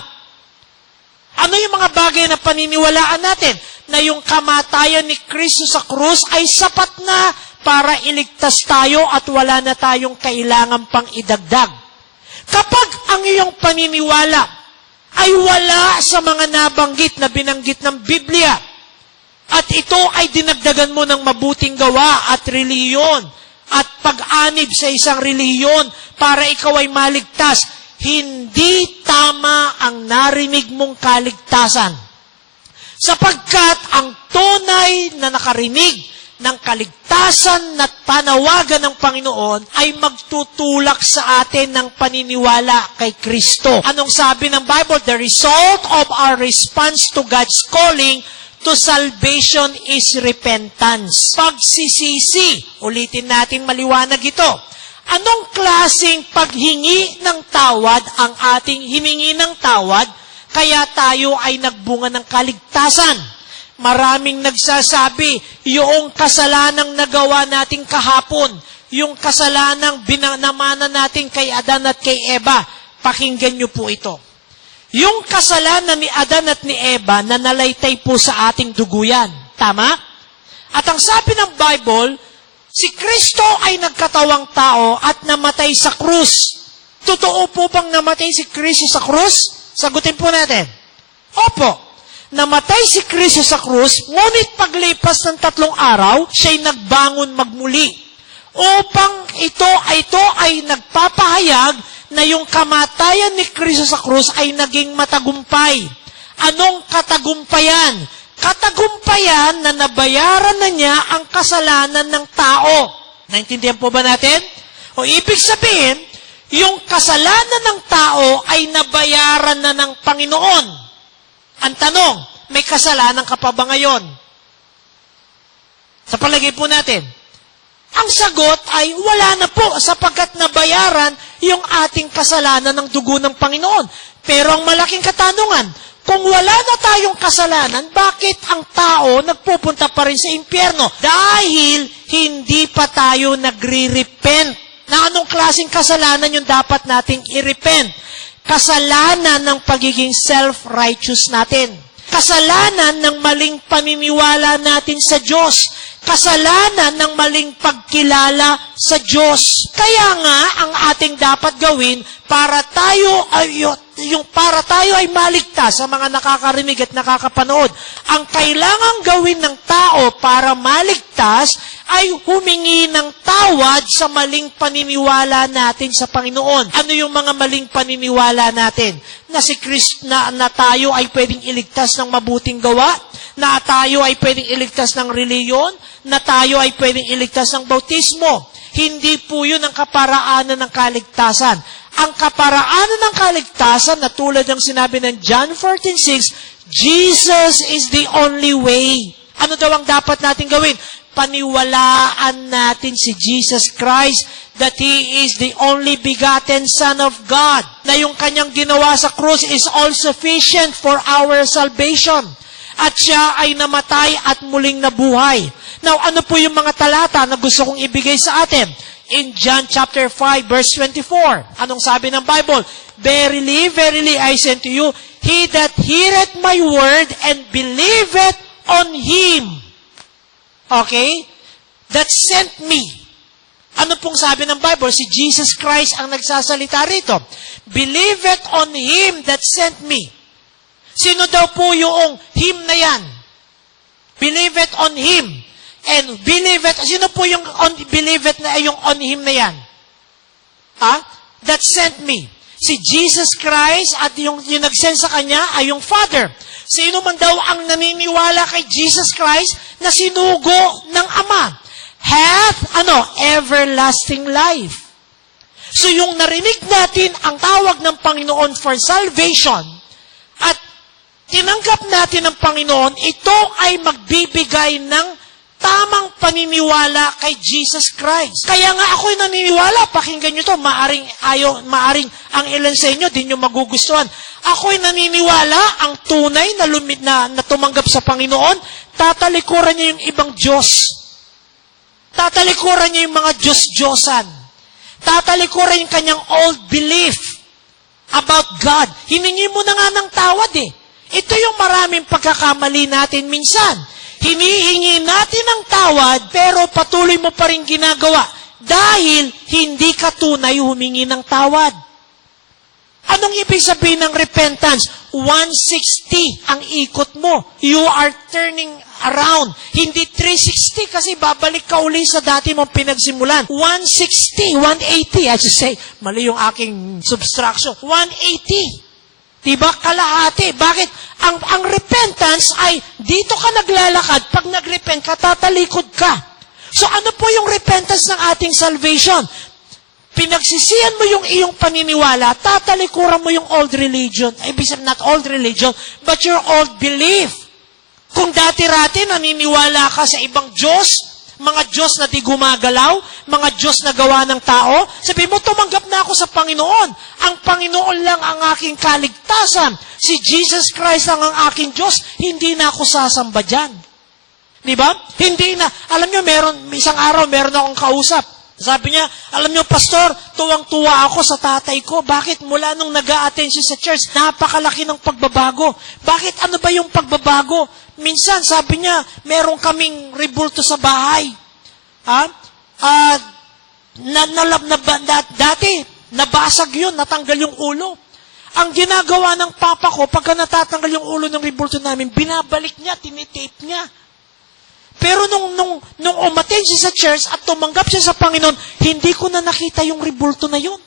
Ano yung mga bagay na paniniwalaan natin? Na yung kamatayan ni Kristo sa krus ay sapat na para iligtas tayo at wala na tayong kailangan pang idagdag. Kapag ang iyong paniniwala ay wala sa mga nabanggit na binanggit ng Biblia, at ito ay dinagdagan mo ng mabuting gawa at relihiyon, at pag-anib sa isang relihiyon para ikaw ay maligtas, hindi tama ang narinig mong kaligtasan. Sapagkat ang tunay na nakarinig ng kaligtasan at panawagan ng Panginoon ay magtutulak sa atin ng paniniwala kay Kristo. Anong sabi ng Bible? The result of our response to God's calling to salvation is repentance. Pagsisisi. Ulitin natin maliwanag ito. Anong klaseng paghingi ng tawad ang ating hiningi ng tawad kaya tayo ay nagbunga ng kaligtasan? Maraming nagsasabi, yung kasalanang nagawa nating kahapon, yung kasalanang binanamanan natin kay Adan at kay Eva, pakinggan niyo po ito. Yung kasalanan ni Adan at ni Eva, nanalaytay po sa ating dugo yan. Tama? At ang sabi ng Bible, si Kristo ay nagkatawang tao at namatay sa krus. Totoo po bang namatay si Kristo sa krus? Sagutin po natin. Opo. Namatay si Kristo sa krus, ngunit paglipas ng 3 araw, siya'y nagbangon magmuli. upang ito ay nagpapahayag na yung kamatayan ni Kristo sa krus ay naging matagumpay. Anong katagumpayan? Katagumpayan na nabayaran na niya ang kasalanan ng tao. Naintindihan po ba natin? O ibig sabihin, yung kasalanan ng tao ay nabayaran na ng Panginoon. Ang tanong, may kasalanan ka pa ba ngayon? Sa palagay po natin, ang sagot ay wala na po sapagkat nabayaran yung ating kasalanan ng dugo ng Panginoon. Pero ang malaking katanungan, kung wala na tayong kasalanan, bakit ang tao nagpupunta pa rin sa impyerno? Dahil hindi pa tayo nagre-repent. Na anong klaseng kasalanan yung dapat nating i-repent? Kasalanan ng pagiging self-righteous natin. Kasalanan ng maling paniniwala natin sa Diyos. Kasalanan ng maling pagkilala sa Diyos. Kaya nga, ang ating dapat gawin para tayo ay maligtas sa mga nakakarinig at nakakapanood. Ang kailangang gawin ng tao para maligtas ay humingi ng tawad sa maling paniniwala natin sa Panginoon. Ano yung mga maling paniniwala natin? Na si Kristo na tayo ay pwedeng iligtas ng mabuting gawa, na tayo ay pwedeng iligtas ng reliyon, na tayo ay pwedeng iligtas ng bautismo. Hindi po yun ang kaparaanan ng kaligtasan. Ang kaparaanan ng kaligtasan, na tulad ng sinabi ng John 14:6, Jesus is the only way. Ano daw ang dapat natin gawin? Paniwalaan natin si Jesus Christ that He is the only begotten Son of God. Na yung kanyang ginawa sa krus is all sufficient for our salvation. At siya ay namatay at muling nabuhay. Now, ano po yung mga talata na gusto kong ibigay sa atin? In John chapter 5, verse 24. Anong sabi ng Bible? Verily, verily, I say to you, he that heareth my word and believeth on Him. Okay? That sent me. Ano pong sabi ng Bible? Si Jesus Christ ang nagsasalita rito. Believeth on Him that sent me. Sino daw po yung Him na yan? Believeth on Him. And believeth, sino po yung believeth na yung on Him na yan? That sent me. Si Jesus Christ at yung nag-send sa Kanya ay yung Father. Sino man daw ang naniniwala kay Jesus Christ na sinugo ng Ama? Hath, everlasting life. So yung narinig natin ang tawag ng Panginoon for salvation at tinanggap natin ng Panginoon, ito ay magbibigay ng tamang paniniwala kay Jesus Christ. Kaya nga ako'y naniniwala, pakinggan nyo to, maaring ang ilan sa inyo, di nyo magugustuhan. Ako'y naniniwala, ang tunay na tumanggap sa Panginoon, tatalikuran niya yung ibang Diyos. Tatalikuran niya yung mga Diyos-Diyosan. Tatalikuran yung kanyang old belief about God. Hiningi mo na nga ng tawad eh. Ito yung maraming pagkakamali natin minsan. Hinihingi natin ng tawad, pero patuloy mo pa rin ginagawa dahil hindi ka tunay humingi ng tawad. Anong ibig sabihin ng repentance? 160 ang ikot mo. You are turning around. Hindi 360 kasi babalik ka uli sa dati mong pinagsimulan. 160, 180, I should say. Mali yung aking subtraction. 180. Diba? Kalahati. Bakit? Ang repentance ay dito ka naglalakad. Pag nagrepent ka, tatalikod ka. So ano po yung repentance ng ating salvation? Pinagsisihan mo yung iyong paniniwala, tatalikuran mo yung old religion. Ibig sabihin, not old religion, but your old belief. Kung dati-rati naniniwala ka sa ibang Diyos, mga Diyos na di gumagalaw, mga Diyos na gawa ng tao, sabi mo, tumanggap na ako sa Panginoon. Ang Panginoon lang ang aking kaligtasan. Si Jesus Christ lang ang aking Diyos. Hindi na ako sasamba dyan. Diba? Hindi na. Alam nyo, isang araw, meron akong kausap. Sabi niya, alam nyo, Pastor, tuwang-tuwa ako sa tatay ko. Bakit? Mula nung nag-a-attend siya sa church, napakalaki ng pagbabago. Bakit? Ano ba yung pagbabago? Minsan, sabi niya, meron kaming rebulto sa bahay. Dati, nabasag yun, natanggal yung ulo. Ang ginagawa ng papa ko, pagka natatanggal yung ulo ng rebulto namin, binabalik niya, tinitape niya. Pero nung umattend siya sa church at tumanggap siya sa Panginoon, hindi ko na nakita yung rebulto na yun.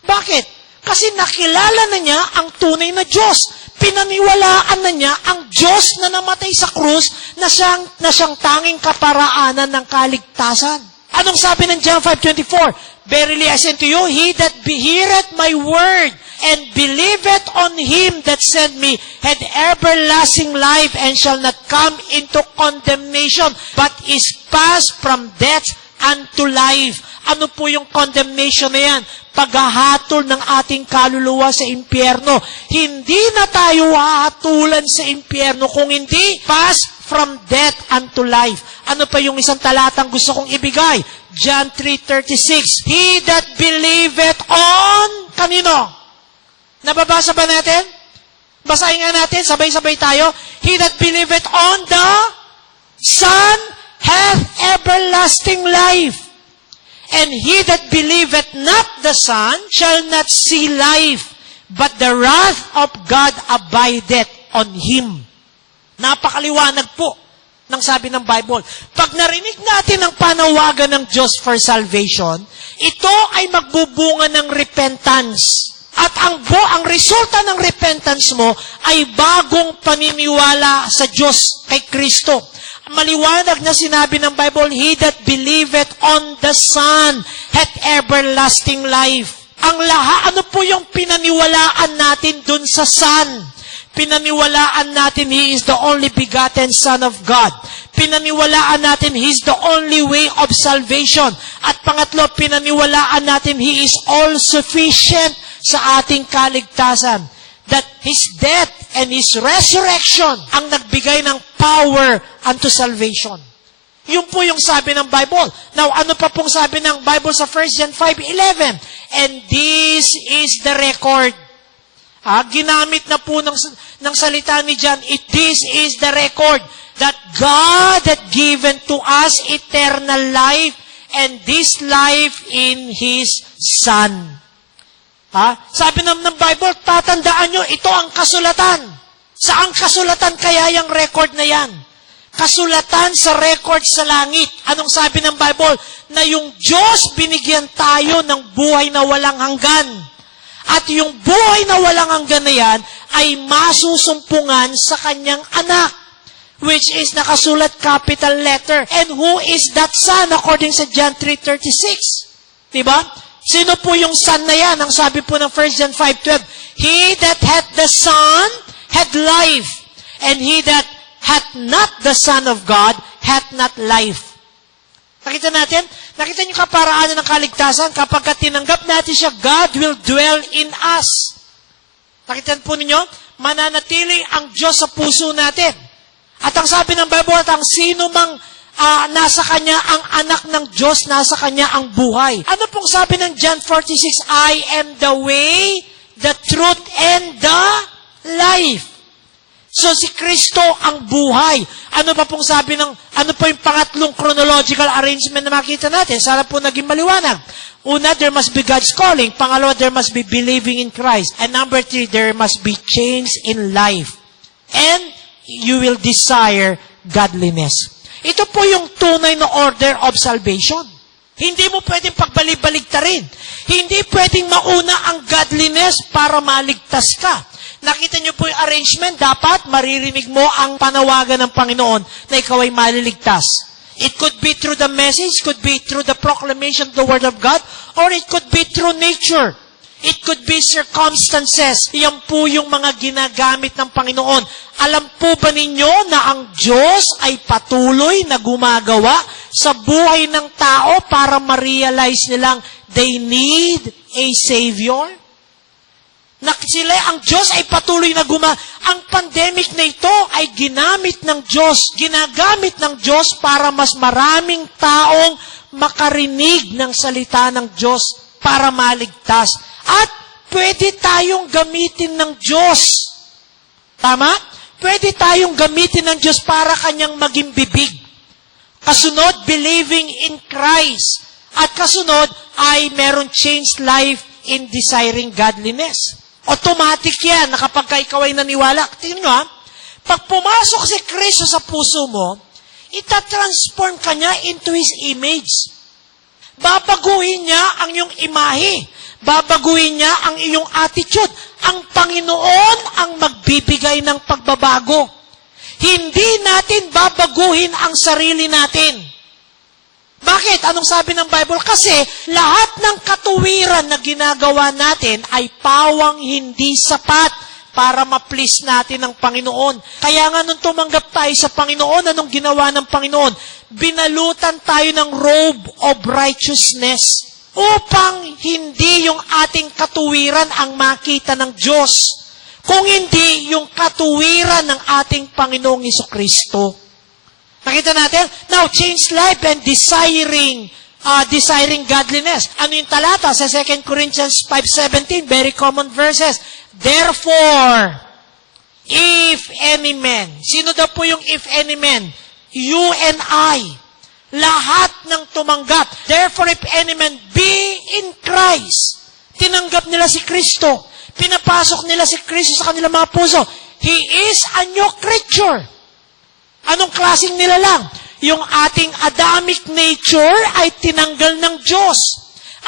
Bakit? Kasi nakilala na niya ang tunay na Diyos. Pinaniwalaan na niya ang Diyos na namatay sa krus na siyang tanging kaparaanan ng kaligtasan. Anong sabi ng John 5:24? Verily I say to you, he that heareth my word and believeth on him that sent me had everlasting life and shall not come into condemnation, but is passed from death unto life. Ano po yung condemnation na yan? Paghahatol ng ating kaluluwa sa impyerno. Hindi na tayo hahatulan sa impyerno kung hindi pass from death unto life. Ano pa yung isang talatang gusto kong ibigay? John 3:36. He that believeth on, kanino? Nababasa ba natin? Basahin nga natin, sabay-sabay tayo. He that believeth on the Son hath everlasting life. And he that believeth not the Son shall not see life, but the wrath of God abideth on him. Napakaliwanag po ng sabi ng Bible. Pag narinig natin ang panawagan ng Diyos for salvation, ito ay magbubunga ng repentance. At ang resulta ng repentance mo ay bagong paniniwala sa Diyos, kay Kristo. Maliwanag na sinabi ng Bible, he that believeth on the Son hath everlasting life. Ano po yung pinaniwalaan natin dun sa Son? Pinaniwalaan natin He is the only begotten Son of God. Pinaniwalaan natin He is the only way of salvation. At pangatlo, pinaniwalaan natin He is all sufficient sa ating kaligtasan. That His death and His resurrection ang nagbigay ng power unto salvation. Yun po yung sabi ng Bible. Now, ano pa pong sabi ng Bible sa 1 John 5:11? And this is the record. Ginamit na po ng salita ni John, this is the record that God had given to us eternal life and this life in His Son. Sabi ng Bible, tatandaan nyo, ito ang kasulatan. Saang kasulatan kaya yung record na yan? Kasulatan sa record sa langit. Anong sabi ng Bible? Na yung Diyos binigyan tayo ng buhay na walang hanggan. At yung buhay na walang hanggan na yan ay masusumpungan sa kanyang anak, which is nakasulat capital letter. And who is that Son according sa John 3:36? Diba? Sino po yung Son na yan? Ang sabi po ng 1 John 5:12, he that hath the Son hath life, and he that hath not the Son of God hath not life. Nakita natin? Nakita niyo kaparaanan ng kaligtasan? Kapag tinanggap natin siya, God will dwell in us. Nakita po ninyo? Mananatili ang Diyos sa puso natin. At ang sabi ng Bible, at ang sino mang nasa kanya ang anak ng Diyos, nasa kanya ang buhay. Ano pong sabi ng John 4:6? I am the way, the truth, and the life. So si Kristo ang buhay. Ano pa pong sabi ano po yung pangatlong chronological arrangement na makita natin? Sana po naging maliwanag. Una, there must be God's calling. Pangalawa, there must be believing in Christ. And number 3, there must be change in life. And you will desire godliness. Ito po yung tunay na order of salvation. Hindi mo pwedeng pagbalik-baliktarin. Hindi pwedeng mauna ang godliness para maligtas ka. Nakita niyo po yung arrangement, dapat maririnig mo ang panawagan ng Panginoon na ikaw ay maliligtas. It could be through the message, could be through the proclamation of the Word of God, or it could be through nature. It could be circumstances. Yan po yung mga ginagamit ng Panginoon. Alam po ba ninyo na ang Diyos ay patuloy na gumagawa sa buhay ng tao para ma-realize nilang they need a Savior? Ang Diyos ay patuloy na Ang pandemic na ito ay ginamit ng Diyos. Ginagamit ng Diyos para mas maraming taong makarinig ng salita ng Diyos para maligtas. At pwede tayong gamitin ng Diyos. Tama? Pwede tayong gamitin ng Diyos para kanyang maging bibig. Kasunod, believing in Christ. At kasunod ay meron changed life in desiring godliness. Automatic yan na kapag ikaw ay naniwala. Tingnan nyo pag pumasok si Kristo sa puso mo, itatransform ka niya into His image. Babaguhin niya ang iyong imahe. Babaguhin niya ang iyong attitude. Ang Panginoon ang magbibigay ng pagbabago. Hindi natin babaguhin ang sarili natin. Bakit? Anong sabi ng Bible? Kasi lahat ng katuwiran na ginagawa natin ay pawang hindi sapat para ma-please natin ang Panginoon. Kaya nga nung tumanggap tayo sa Panginoon, anong ginawa ng Panginoon? Binalutan tayo ng robe of righteousness upang hindi yung ating katuwiran ang makita ng Diyos, kung hindi yung katuwiran ng ating Panginoong Jesucristo. Nakita natin? Now, change life and desiring godliness. Ano yung talata sa 2 Corinthians 5:17? Very common verses. Therefore, if any man, sino daw po yung if any man? You and I. Lahat ng tumanggap. Therefore, if any man be in Christ, tinanggap nila si Kristo. Pinapasok nila si Kristo sa kanilang mga puso. He is a new creature. Anong klaseng nilalang? Yung ating Adamic nature ay tinanggal ng Diyos.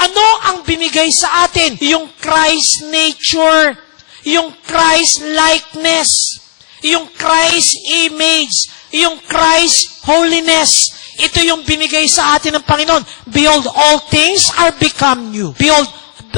Ano ang binigay sa atin? Yung Christ nature, yung Christ likeness, yung Christ image, yung Christ holiness. Ito yung binigay sa atin ng Panginoon. Behold, all things are become new. Behold,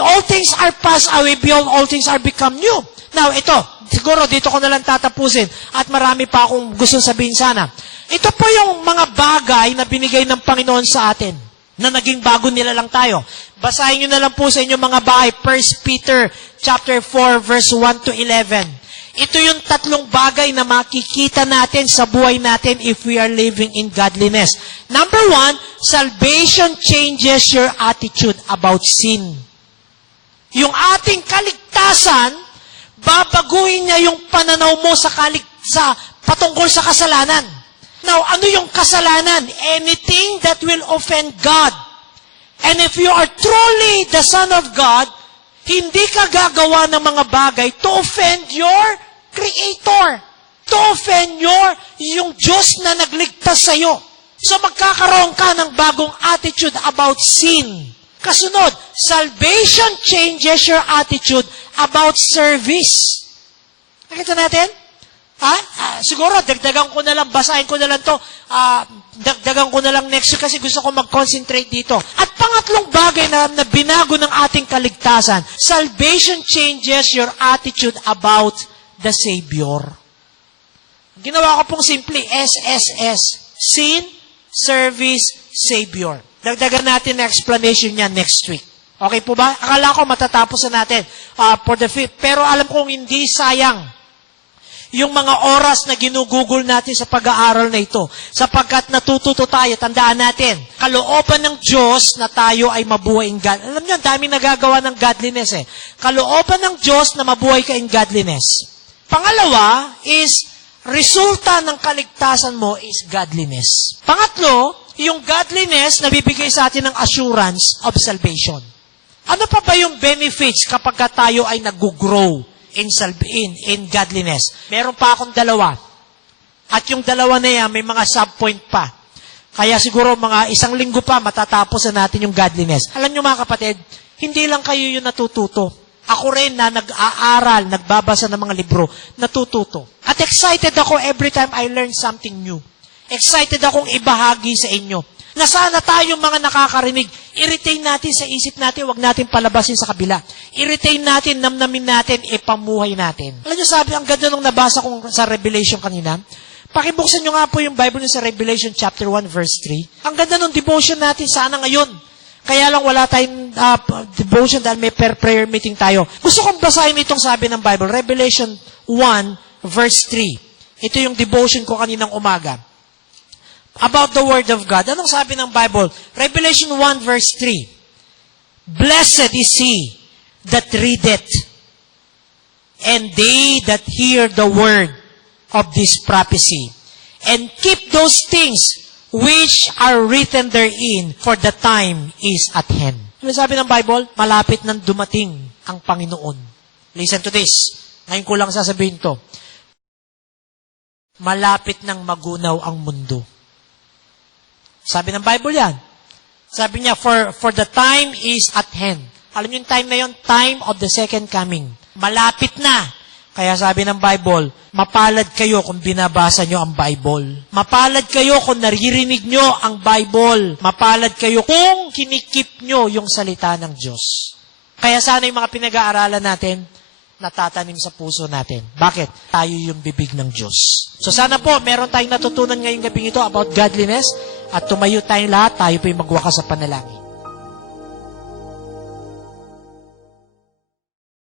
all things are passed away. Behold, all things are become new. Now, ito, siguro dito ko na lang tatapusin at marami pa akong gusto sabihin sana. Ito po yung mga bagay na binigay ng Panginoon sa atin na naging bago nila lang tayo. Basahin nyo na lang po sa inyong mga bahay, 1 Peter chapter 4, verse 1 to 11. Ito yung tatlong bagay na makikita natin sa buhay natin if we are living in godliness. Number 1, salvation changes your attitude about sin. Yung ating kaligtasan, babaguhin niya yung pananaw mo sa patungkol sa kasalanan. Now, ano yung kasalanan? Anything that will offend God. And if you are truly the Son of God, hindi ka gagawa ng mga bagay to offend your Creator. To offend yung Diyos na nagligtas sa iyo. So magkakaroon ka ng bagong attitude about sin. Kasunod, salvation changes your attitude about service. Nakita natin? Siguro, dagdagan ko na lang, basahin ko na lang to. Dagdagan ko na lang next week kasi gusto ko mag-concentrate dito. At pangatlong bagay na binago ng ating kaligtasan, salvation changes your attitude about the Savior. Ginawa ko pong simple, SSS. Sin, Service, Savior. Dagdagan natin na explanation niya next week. Okay po ba? Akala ko matatapos na natin for the fifth. Pero alam kong hindi sayang yung mga oras na ginugugol natin sa pag-aaral na ito. Sapagkat natututo tayo, tandaan natin, kalooban ng Diyos na tayo ay mabuhay in God. Alam niyo, dami nagagawa ng godliness eh. Kalooban ng Diyos na mabuhay ka in godliness. Pangalawa is, resulta ng kaligtasan mo is godliness. Pangatlo, yung godliness na bibigay sa atin ng assurance of salvation. Ano pa ba yung benefits kapag tayo ay nag-grow in godliness? Meron pa akong dalawa. At yung dalawa na yan, may mga subpoint pa. Kaya siguro mga 1 linggo pa, matatapos na natin yung godliness. Alam nyo mga kapatid, hindi lang kayo yung natututo. Ako rin na nag-aaral, nagbabasa ng mga libro, natututo. At excited ako every time I learn something new. Excited akong ibahagi sa inyo. Na sana tayong mga nakakarinig, i-retain natin sa isip natin, wag natin palabasin sa kabila. I-retain natin, namnamin natin, ipamuhay natin. Alam nyo, sabi, ang ganda nung nabasa kong sa Revelation kanina. Pakibuksan nyo nga po yung Bible nyo sa Revelation chapter 1, verse 3. Ang ganda nung devotion natin sana ngayon. Kaya lang wala tayong devotion dahil may prayer meeting tayo. Gusto kong basahin itong sabi ng Bible, Revelation 1, verse 3. Ito yung devotion ko kaninang umaga. About the Word of God. Anong sabi ng Bible? Revelation 1 verse 3. Blessed is he that readeth, and they that hear the word of this prophecy, and keep those things which are written therein, for the time is at hand. Ano sabi ng Bible? Malapit nang dumating ang Panginoon. Listen to this. Ngayon ko lang sasabihin to. Malapit nang magunaw ang mundo. Sabi ng Bible yan. Sabi niya, for the time is at hand. Alam niyo yung time na yon, time of the second coming. Malapit na. Kaya sabi ng Bible, mapalad kayo kung binabasa nyo ang Bible. Mapalad kayo kung naririnig nyo ang Bible. Mapalad kayo kung kinikip nyo yung salita ng Diyos. Kaya sana yung mga pinag-aaralan natin, natatanim sa puso natin. Bakit? Tayo yung bibig ng Diyos. So sana po, meron tayong natutunan ngayong gabing ito about godliness at tumayo tayong lahat, tayo po yung magwakas sa panalangin.